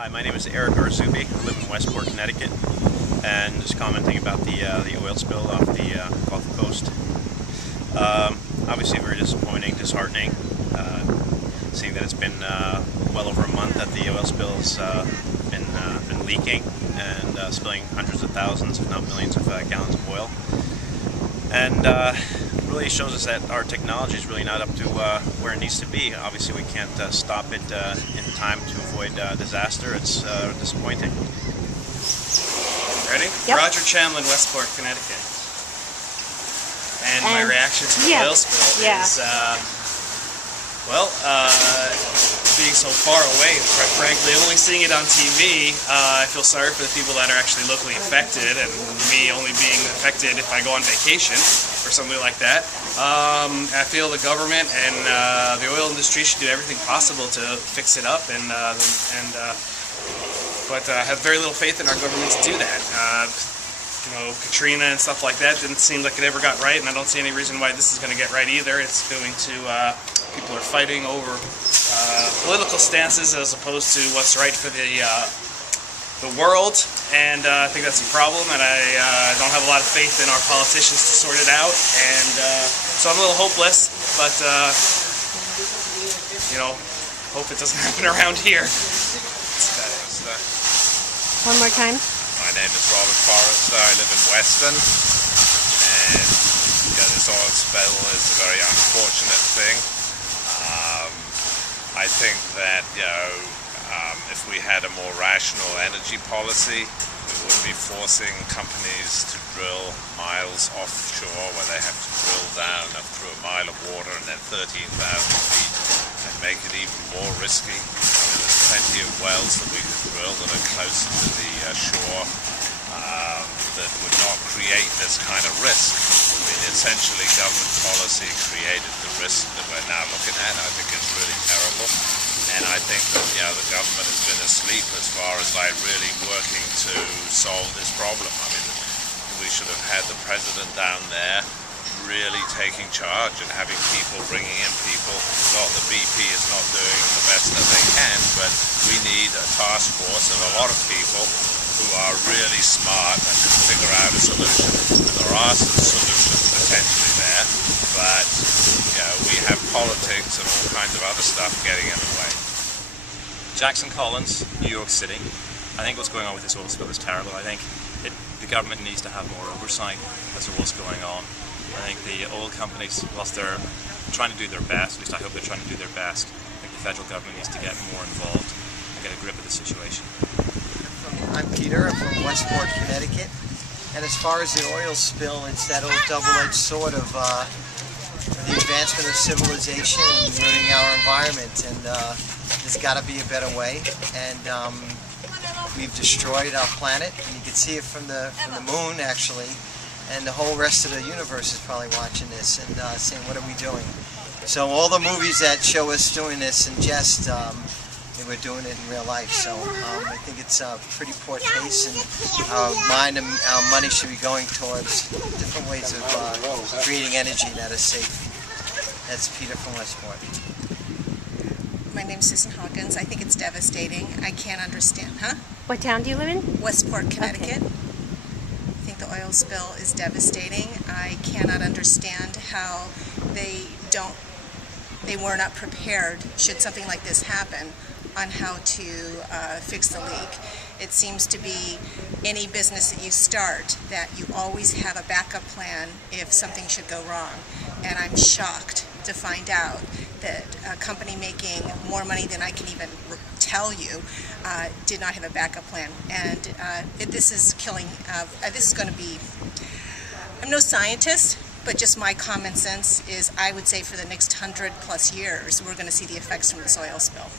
Hi, my name is Eric Arzubi. I live in Westport, Connecticut, and just commenting about the oil spill off the Gulf Coast. Obviously very disappointing, disheartening, seeing that it's been well over a month that the oil spill's been leaking and spilling hundreds of thousands, if not millions of gallons of oil. And really shows us that our technology is really not up to where it needs to be. Obviously we can't stop it in time to avoid disaster. It's disappointing. Ready? Yep. Roger Chamlin, Westport, Connecticut. And my reaction to the oil spill is, being so far away, frankly, only seeing it on TV, I feel sorry for the people that are actually locally affected, and me only being affected if I go on vacation or something like that. I feel the government and the oil industry should do everything possible to fix it up, but I have very little faith in our government to do that. Katrina and stuff like that didn't seem like it ever got right, and I don't see any reason why this is going to get right either. It's going to, people are fighting over political stances as opposed to what's right for the world, and I think that's a problem, and I don't have a lot of faith in our politicians to sort it out, and so I'm a little hopeless, but, hope it doesn't happen around here. One more time. My name is Robert Forrester. I live in Weston, and this oil spill is a very unfortunate thing. I think that if we had a more rational energy policy, we wouldn't be forcing companies to drill miles offshore where they have to drill down up through a mile of water and then 13,000 feet and make it even more risky. There's plenty of wells that we could drill that are closer to the shore that would not create this kind of risk. I mean, essentially government policy created the risk that we're now looking at. I think it's really terrible. And I think that the government has been asleep as far as really working to solve this problem. I mean, we should have had the president down there really taking charge and having people, bringing in people. Not the BP is not doing the best that they can, but we need a task force of a lot of people who are really smart and can figure out a solution. And there are some solutions potentially there, but we have politics and all kinds of other stuff getting in the way. Jackson Collins, New York City. I think what's going on with this oil spill is terrible. I think the government needs to have more oversight as to what's going on. I think the oil companies, whilst they're trying to do their best, at least I hope they're trying to do their best, I think the federal government needs to get more involved and get a grip of the situation. I'm Peter, I'm from Westport, Connecticut, and as far as the oil spill, it's that old double-edged sword of the advancement of civilization and ruining our environment, and there's got to be a better way, and we've destroyed our planet, and you can see it from the moon actually, and the whole rest of the universe is probably watching this and saying, what are we doing? So all the movies that show us doing this in jest, we're doing it in real life. So I think it's a pretty poor taste, and our mind and our money should be going towards different ways of creating energy that is safe. That's Peter from Westport. My name's Susan Hawkins. I think it's devastating. I can't understand. What town do you live in? Westport, Connecticut. Okay. I think the oil spill is devastating. I cannot understand how they were not prepared should something like this happen on how to fix the leak. It seems to be any business that you start that you always have a backup plan if something should go wrong. And I'm shocked to find out that a company making more money than I can even tell you did not have a backup plan. And this is killing, this is going to be, I'm no scientist, but just my common sense is I would say for the next 100+ years we're going to see the effects from this oil spill.